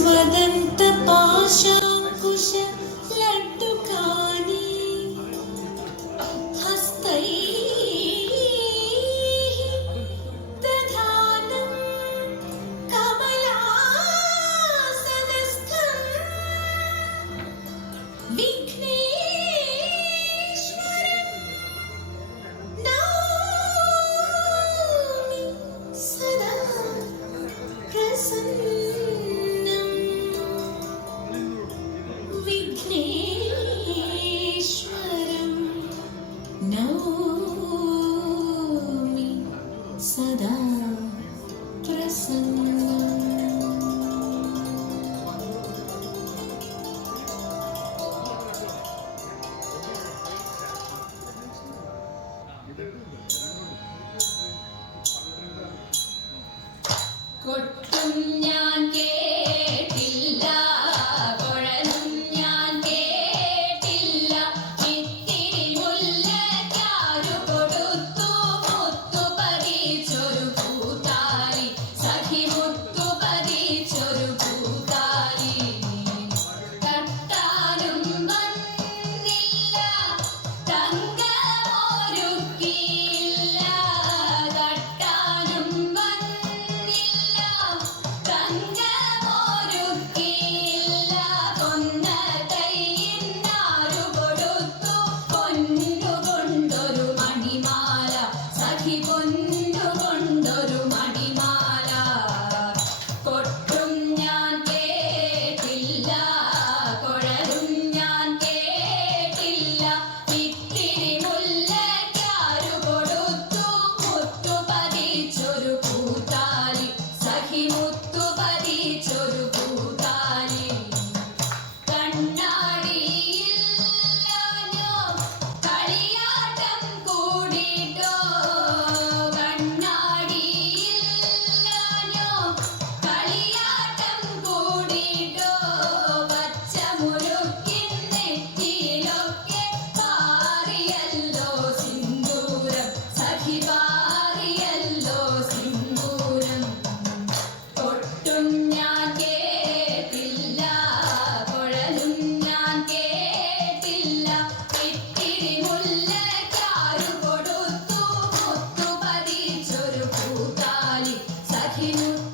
स्वदन्त पाशाङ्कुश लड्डुकानि हस्तैः दधानं कमलासनस्थम् विघ्नेश्वरम् नौमि सदा sad 听。